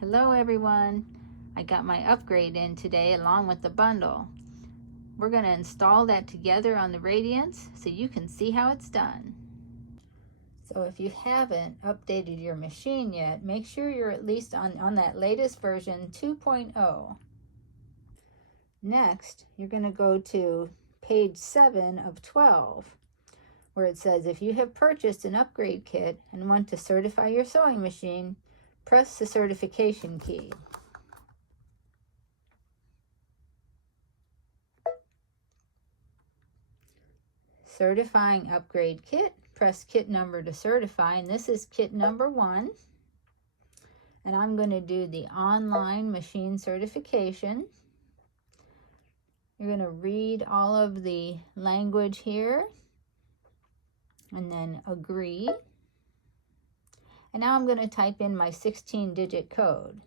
Hello everyone. I got my upgrade in today along with the bundle. We're going to install that together on the Radiance so you can see how it's done. So if you haven't updated your machine yet, make sure you're at least on that latest version 2.0. Next, you're going to go to page 7 of 12, where it says if you have purchased an upgrade kit and want to certify your sewing machine, press the certification key. Certifying upgrade kit, press kit number to certify, and this is kit number 1. And I'm going to do the online machine certification. You're going to read all of the language here and then agree. And now I'm going to type in my 16-digit code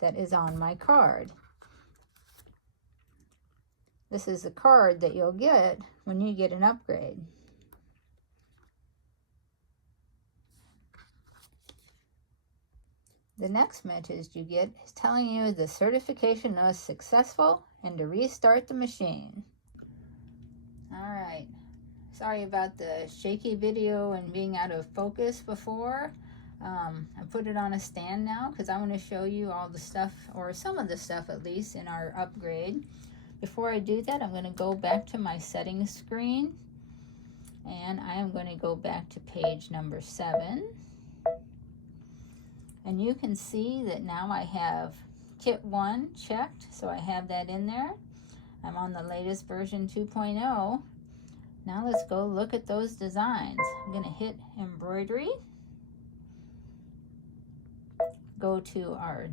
that is on my card. This is the card that you'll get when you get an upgrade. The next message you get is telling you the certification was successful and to restart the machine. Alright, sorry about the shaky video and being out of focus before. I put it on a stand now because I want to show you all the stuff, or some of the stuff at least, in our upgrade. Before I do that, I'm going to go back to my settings screen, and I am going to go back to page number 7. And you can see that now I have kit 1 checked, so I have that in there. I'm on the latest version 2.0. Now let's go look at those designs. I'm going to hit Embroidery. Go to our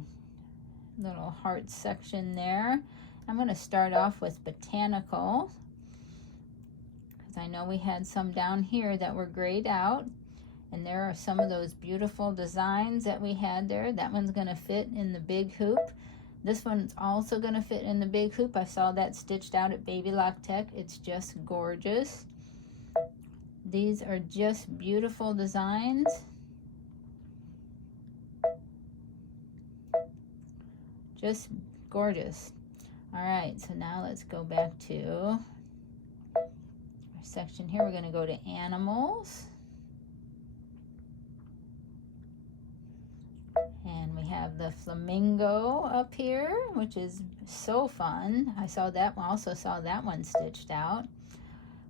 little heart section there. I'm going to start off with Botanical, because I know we had some down here that were grayed out. And there are some of those beautiful designs that we had there. That one's going to fit in the big hoop. This one's also going to fit in the big hoop. I saw that stitched out at Baby Lock Tech. It's just gorgeous. These are just beautiful designs. Just gorgeous. All right, so now let's go back to our section here. We're going to go to Animals. And we have the flamingo up here, which is so fun. I saw that one, also saw that one stitched out.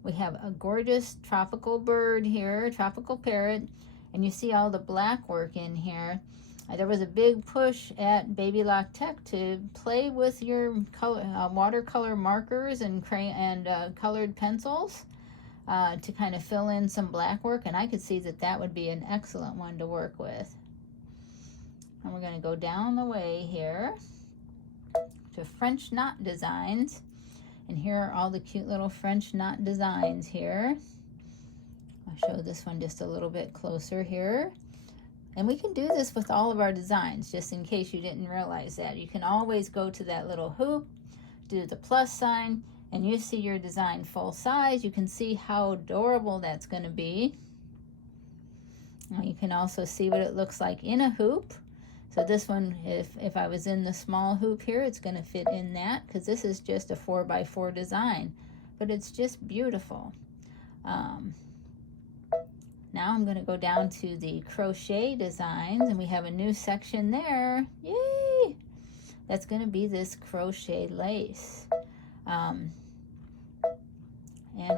We have a gorgeous tropical bird here, tropical parrot, and you see all the black work in here. There was a big push at Baby Lock Tech to play with your color, watercolor markers and colored pencils to kind of fill in some black work, and I could see that that would be an excellent one to work with. And we're going to go down the way here to French knot designs. And here are all the cute little French knot designs here. I'll show this one just a little bit closer here. And we can do this with all of our designs, just in case you didn't realize that. You can always go to that little hoop, do the plus sign, and you see your design full size. You can see how adorable that's going to be. Now you can also see what it looks like in a hoop. So this one, if I was in the small hoop here, it's going to fit in that, because this is just a 4x4 design, but it's just beautiful. Now I'm going to go down to the crochet designs, and we have a new section there. Yay! That's going to be this crochet lace. And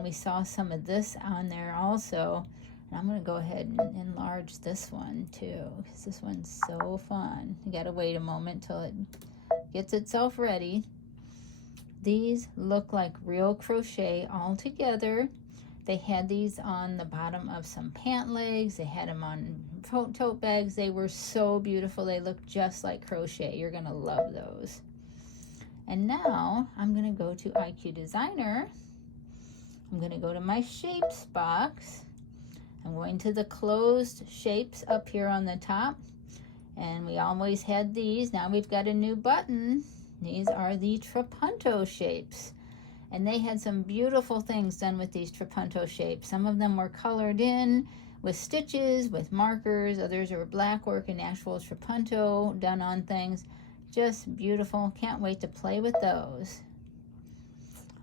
we saw some of this on there also. I'm going to go ahead and enlarge this one too, because this one's so fun. You got to wait a moment till it gets itself ready. These look like real crochet all together. They had these on the bottom of some pant legs. They had them on tote bags. They were so beautiful. They look just like crochet. You're going to love those. And now I'm going to go to IQ Designer. I'm going to go to my shapes box. I'm going to the closed shapes up here on the top, and we always had these. Now we've got a new button. These are the trapunto shapes, and they had some beautiful things done with these trapunto shapes. Some of them were colored in with stitches, with markers. Others are black work and actual trapunto done on things. Just beautiful. Can't wait to play with those.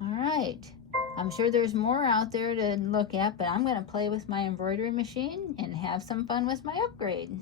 All right. I'm sure there's more out there to look at, but I'm going to play with my embroidery machine and have some fun with my upgrade.